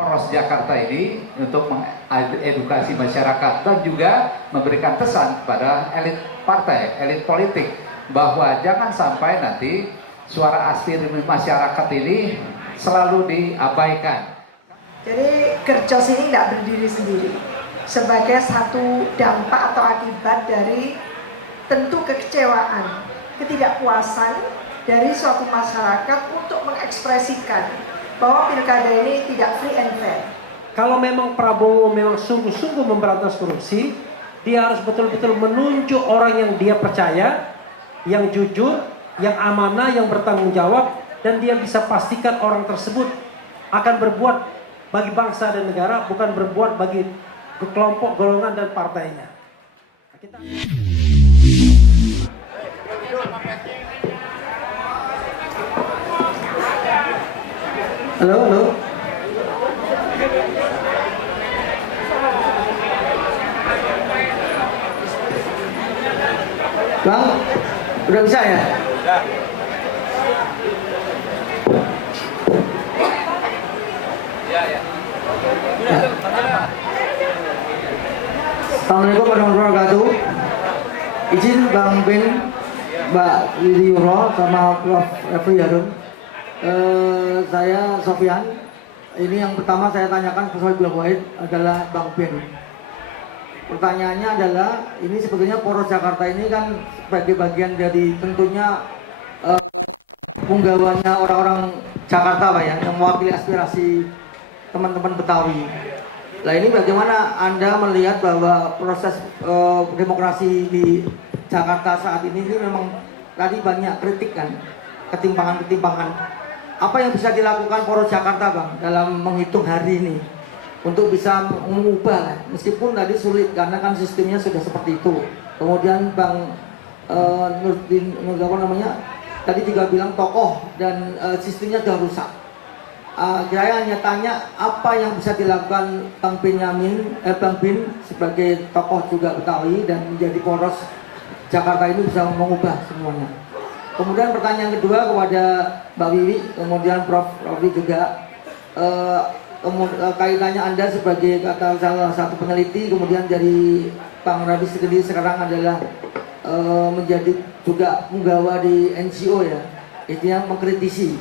Poros Jakarta ini untuk mengedukasi masyarakat dan juga memberikan pesan kepada elit partai, elit politik bahwa jangan sampai nanti suara aspirasi masyarakat ini selalu diabaikan. Jadi Gercos ini tidak berdiri sendiri sebagai satu dampak atau akibat dari tentu kekecewaan, ketidakpuasan dari suatu masyarakat untuk mengekspresikan bahwa pilkada ini tidak free and fair. Kalau memang Prabowo memang sungguh-sungguh memberantas korupsi, dia harus betul-betul menunjuk orang yang dia percaya, yang jujur, yang amanah, yang bertanggung jawab, dan dia bisa pastikan orang tersebut akan berbuat bagi bangsa dan negara, bukan berbuat bagi kelompok, golongan, dan partainya. Halo, halo. Bang, udah bisa ya? Udah. Ya. Assalamualaikum warahmatullahi wabarakatuh. Izin Bang Bin, Mbak Lili Yuro, sama Prof. Refri Harun. Saya Sofian. Ini yang pertama saya tanyakan ke Sofian Wahid adalah Bang Ben. Pertanyaannya adalah, ini sebetulnya Poros Jakarta ini kan sebagai bagian dari tentunya punggawanya orang-orang Jakarta Pak ya, yang mewakili aspirasi teman-teman Betawi. Nah ini bagaimana Anda melihat bahwa proses demokrasi di Jakarta saat ini memang tadi banyak kritik kan, ketimpangan-ketimpangan. Apa yang bisa dilakukan Poros Jakarta Bang dalam menghitung hari ini untuk bisa mengubah, meskipun tadi sulit karena kan sistemnya sudah seperti itu. Kemudian Bang Nurdin, tadi juga bilang tokoh dan sistemnya sudah rusak. Saya hanya tanya apa yang bisa dilakukan Bang Bin sebagai tokoh juga Betawi dan menjadi Poros Jakarta ini bisa mengubah semuanya. Kemudian pertanyaan kedua kepada Mbak Wiwi, kemudian Prof. Rofi juga, kaitannya Anda sebagai kata salah satu peneliti, kemudian dari Bang Rabi sendiri sekarang adalah menjadi juga penggawa di NGO ya, intinya mengkritisi.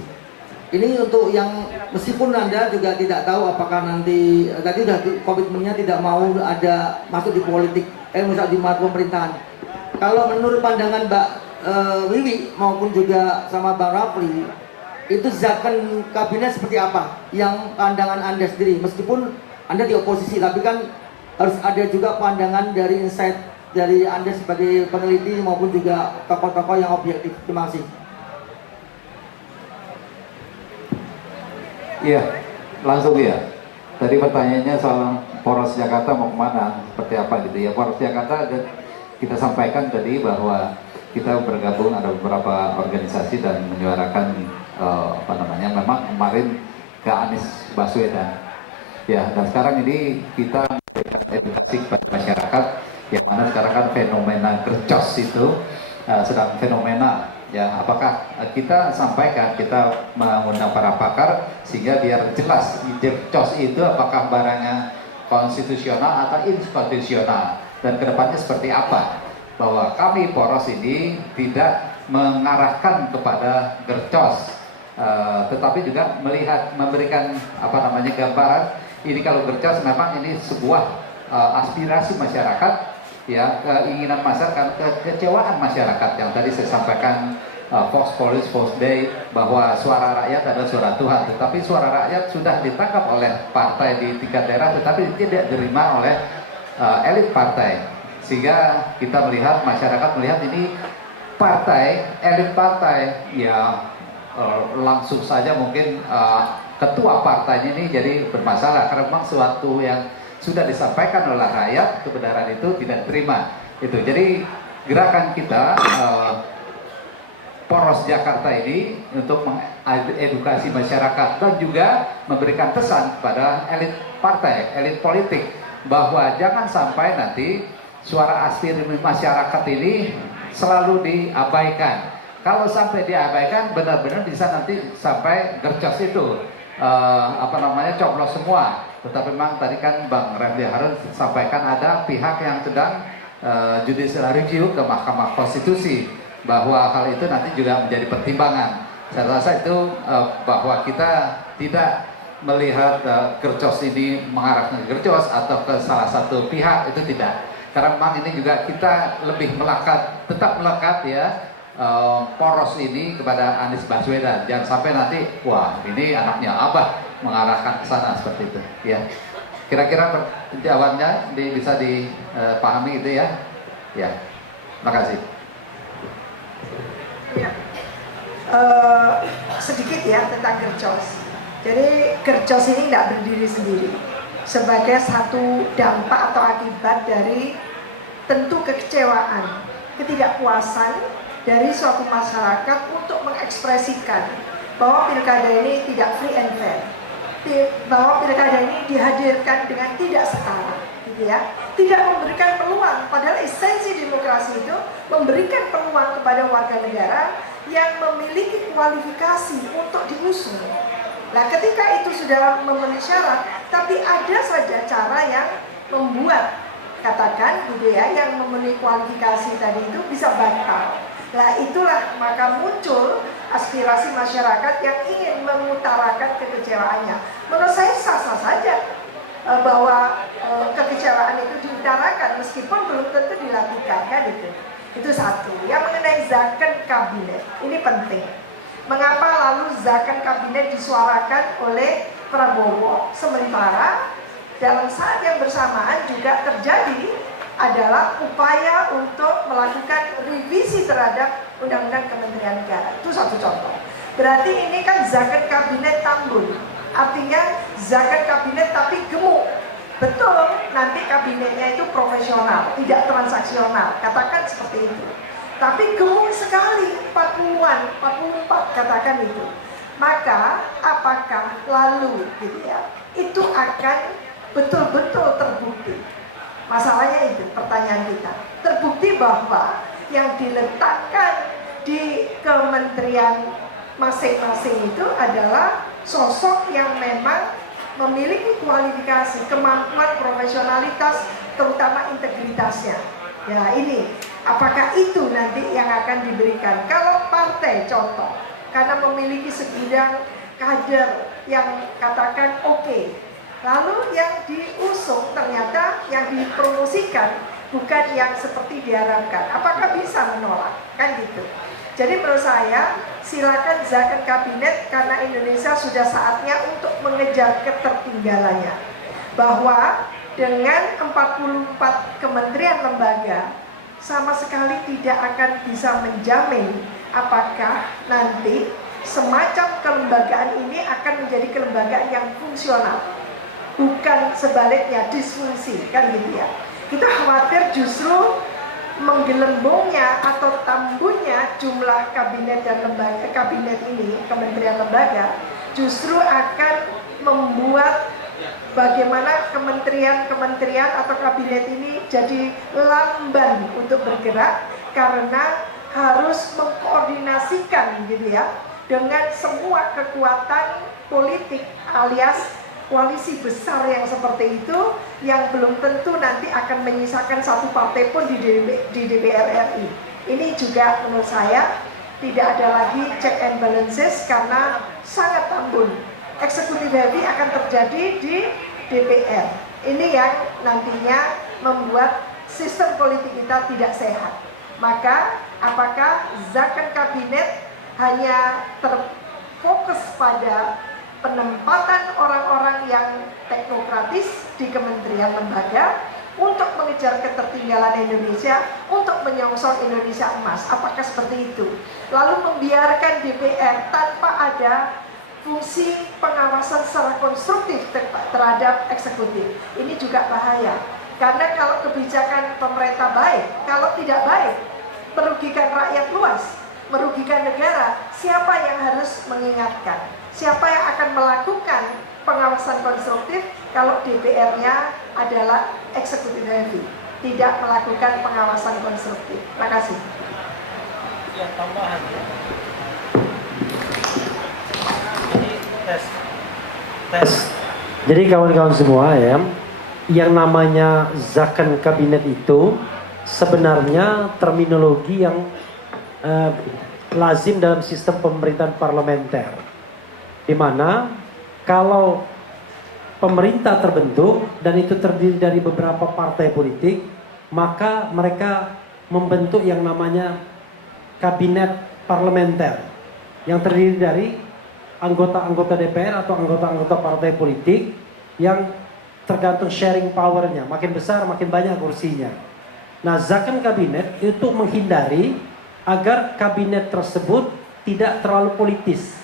Ini untuk yang meskipun Anda juga tidak tahu apakah nanti tadi sudah komitmennya tidak mau ada masuk di politik, masuk di pemerintahan. Kalau menurut pandangan Mbak Wiwi maupun juga sama Bang Rafli, itu zakon kabinet seperti apa yang pandangan Anda sendiri, meskipun Anda di oposisi, tapi kan harus ada juga pandangan dari insight dari Anda sebagai peneliti maupun juga tokoh-tokoh yang objektif. Terima kasih. Iya, langsung ya. Tadi pertanyaannya soal Poros Jakarta mau kemana, seperti apa gitu ya. Poros Jakarta kita sampaikan tadi bahwa kita bergabung ada beberapa organisasi dan menyuarakan memang kemarin ke Anies Baswedan ya, dan sekarang ini kita edukasi kepada masyarakat yang mana sekarang kan fenomena Gercos itu sedang fenomena ya. Apakah kita sampaikan, kita mengundang para pakar sehingga biar jelas Gercos itu apakah barangnya konstitusional atau inkonstitusional dan kedepannya seperti apa, bahwa kami Poros ini tidak mengarahkan kepada Gercos, tetapi juga memberikan gambaran ini kalau Gercos memang ini sebuah aspirasi masyarakat ya, keinginan masyarakat, kekecewaan masyarakat yang tadi saya sampaikan, Fox Police, Fox Day, bahwa suara rakyat adalah suara Tuhan, tetapi suara rakyat sudah ditangkap oleh partai di tingkat daerah tetapi tidak diterima oleh elit partai. Sehingga kita melihat, masyarakat melihat ini partai, elit partai yang langsung saja mungkin ketua partainya ini jadi bermasalah karena memang sesuatu yang sudah disampaikan oleh rakyat, kebenaran itu tidak diterima. Itu jadi gerakan kita Poros Jakarta ini untuk mengedukasi masyarakat dan juga memberikan pesan kepada elit partai, elit politik bahwa jangan sampai nanti suara aspirasi masyarakat ini selalu diabaikan. Kalau sampai diabaikan, benar-benar bisa nanti sampai Gercos itu. coblos semua. Tetapi memang tadi kan Bang Refli Harun sampaikan ada pihak yang sedang judicial review ke Mahkamah Konstitusi bahwa hal itu nanti juga menjadi pertimbangan. Saya rasa itu bahwa kita tidak melihat gercos ini mengarah ke gercos atau ke salah satu pihak, itu tidak. Karena memang ini juga kita lebih tetap melekat ya poros ini kepada Anies Baswedan. Jangan sampai nanti wah ini anaknya Abah mengarahkan ke sana seperti itu ya. Kira-kira jawabannya bisa dipahami gitu ya. Ya. Terima kasih. Ya. Sedikit ya tentang gercos. Jadi gercos ini tidak berdiri sendiri sebagai satu dampak atau akibat dari tentu kekecewaan, ketidakpuasan dari suatu masyarakat untuk mengekspresikan bahwa pilkada ini tidak free and fair, bahwa pilkada ini dihadirkan dengan tidak setara, gitu ya, tidak memberikan peluang. Padahal esensi demokrasi itu memberikan peluang kepada warga negara yang memiliki kualifikasi untuk diusung. Nah, ketika itu sudah memenuhi syarat, tapi ada saja cara yang membuat, katakan gitu ya, yang memenuhi kualifikasi tadi itu bisa batal. Nah, itulah maka muncul aspirasi masyarakat yang ingin mengutarakan kekecewaannya. Menurut saya sah-sah saja bahwa kekecewaan itu diutarakan meskipun belum tentu dilakukan, kan itu. Itu satu. Yang mengenai zakon kabinet, ini penting. Mengapa lalu zakon kabinet disuarakan oleh Prabowo, sementara dalam saat yang bersamaan juga terjadi adalah upaya untuk melakukan revisi terhadap Undang-Undang Kementerian Negara. Itu satu contoh. Berarti ini kan zakon kabinet tambun, artinya zakon kabinet tapi gemuk. Betul, nanti kabinetnya itu profesional, tidak transaksional, katakan seperti itu. Tapi gemuk sekali, 40-an, 44 katakan itu. Maka apakah lalu gitu ya, itu akan betul-betul terbukti? Masalahnya itu pertanyaan kita. Terbukti bahwa yang diletakkan di kementerian masing-masing itu adalah sosok yang memang memiliki kualifikasi, kemampuan, profesionalitas, terutama integritasnya. Ya ini, apakah itu nanti yang akan diberikan? Kalau partai contoh, karena memiliki sebidang kader yang katakan oke, lalu yang diusung ternyata yang dipromosikan bukan yang seperti diharapkan, apakah bisa menolak? Kan gitu. Jadi menurut saya silakan zakon kabinet karena Indonesia sudah saatnya untuk mengejar ketertinggalannya. Bahwa dengan 44 kementerian lembaga sama sekali tidak akan bisa menjamin apakah nanti semacam kelembagaan ini akan menjadi kelembagaan yang fungsional, bukan sebaliknya disfungsi, kan gitu ya. Kita khawatir justru menggelembungnya atau tambunnya jumlah kabinet dan lembaga kabinet ini, kementerian lembaga, justru akan membuat bagaimana kementerian atau kabinet ini jadi lamban untuk bergerak karena harus mengkoordinasikan gitu ya dengan semua kekuatan politik alias koalisi besar yang seperti itu yang belum tentu nanti akan menyisakan satu partai pun di DPR RI. Ini juga menurut saya tidak ada lagi check and balances karena sangat tambun. Eksekutif heavy akan terjadi di DPR. Ini yang nantinya membuat sistem politik kita tidak sehat. Maka apakah zakon kabinet hanya terfokus pada penempatan orang-orang yang teknokratis di kementerian lembaga untuk mengejar ketertinggalan Indonesia, untuk menyongsong Indonesia emas? Apakah seperti itu? Lalu membiarkan DPR tanpa ada fungsi pengawasan secara konstruktif terhadap eksekutif. Ini juga bahaya. Karena kalau kebijakan pemerintah baik, kalau tidak baik, merugikan rakyat luas, merugikan negara, siapa yang harus mengingatkan? Siapa yang akan melakukan pengawasan konstruktif kalau DPR-nya adalah eksekutif heavy, tidak melakukan pengawasan konstruktif? Terima kasih. Ya, tambahan. Jadi tes Tes. Jadi kawan-kawan semua ya, yang namanya zakon kabinet itu sebenarnya terminologi yang lazim dalam sistem pemerintahan parlementer. Di mana kalau pemerintah terbentuk dan itu terdiri dari beberapa partai politik, maka mereka membentuk yang namanya kabinet parlementer yang terdiri dari anggota-anggota DPR atau anggota-anggota partai politik yang tergantung sharing powernya, makin besar makin banyak kursinya. Nah, zakon kabinet itu menghindari agar kabinet tersebut tidak terlalu politis,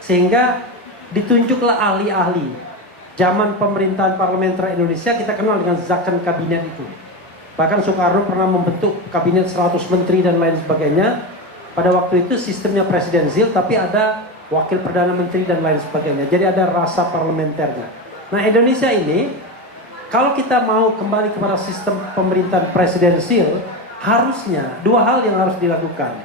sehingga ditunjuklah ahli-ahli. Zaman pemerintahan parlementer Indonesia kita kenal dengan zakon kabinet itu. Bahkan Soekarno pernah membentuk kabinet 100 menteri dan lain sebagainya. Pada waktu itu sistemnya presidensial, tapi ada wakil perdana menteri dan lain sebagainya. Jadi ada rasa parlementernya. Nah, Indonesia ini kalau kita mau kembali kepada sistem pemerintahan presidensial, harusnya dua hal yang harus dilakukan.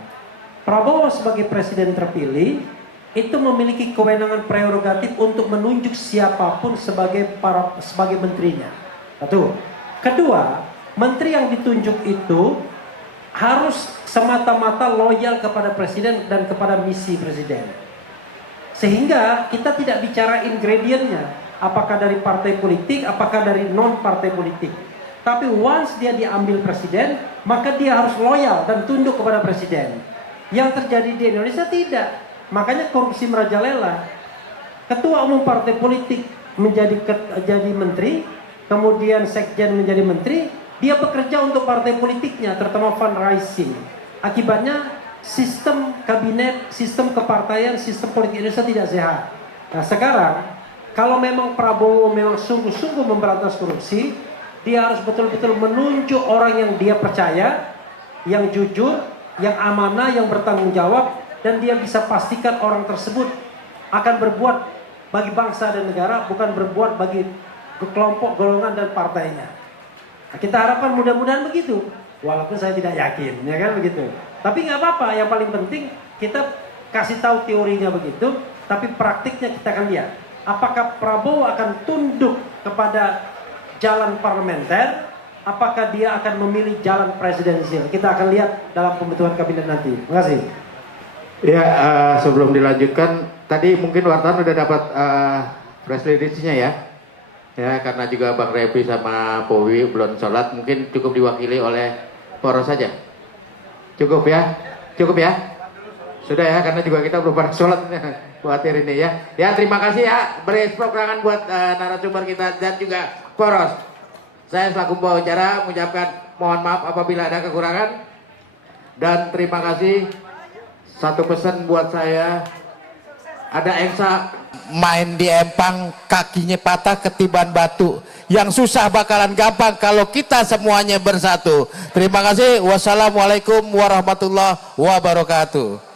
Prabowo sebagai presiden terpilih itu memiliki kewenangan prerogatif untuk menunjuk siapapun sebagai menterinya. Satu. Kedua, menteri yang ditunjuk itu harus semata-mata loyal kepada presiden dan kepada misi presiden. Sehingga kita tidak bicara ingredientnya, apakah dari partai politik, apakah dari non partai politik. Tapi once dia diambil presiden, maka dia harus loyal dan tunduk kepada presiden. Yang terjadi di Indonesia tidak. Makanya korupsi merajalela. Ketua umum partai politik menjadi menteri, kemudian sekjen menjadi menteri, dia bekerja untuk partai politiknya, terutama fundraising. Akibatnya sistem kabinet, sistem kepartaian, sistem politik Indonesia tidak sehat. Nah, sekarang kalau memang Prabowo memang sungguh-sungguh memberantas korupsi, dia harus betul-betul menunjuk orang yang dia percaya, yang jujur, yang amanah, yang bertanggung jawab, dan dia bisa pastikan orang tersebut akan berbuat bagi bangsa dan negara, bukan berbuat bagi kelompok, golongan, dan partainya. Nah, kita harapkan mudah-mudahan begitu, walaupun saya tidak yakin, ya kan begitu. Tapi nggak apa-apa, yang paling penting kita kasih tahu teorinya begitu, tapi praktiknya kita akan lihat. Apakah Prabowo akan tunduk kepada jalan parlementer, apakah dia akan memilih jalan presidensial. Kita akan lihat dalam pembentukan kabinet nanti. Terima kasih. Ya, sebelum dilanjutkan, tadi mungkin wartawan udah dapat press release-nya ya. Ya, karena juga Bang Refli sama Powi belum sholat, mungkin cukup diwakili oleh Poros saja. Cukup ya? Cukup ya? Sudah ya, karena juga kita belum pernah sholat khawatir ini ya. Ya, terima kasih ya, beri perorangan buat narasumber kita dan juga Poros. Saya selaku pembicara mengucapkan mohon maaf apabila ada kekurangan. Dan terima kasih. Satu pesan buat saya, ada Engsa main di empang, kakinya patah ketiban batu. Yang susah bakalan gampang kalau kita semuanya bersatu. Terima kasih. Wassalamualaikum warahmatullahi wabarakatuh.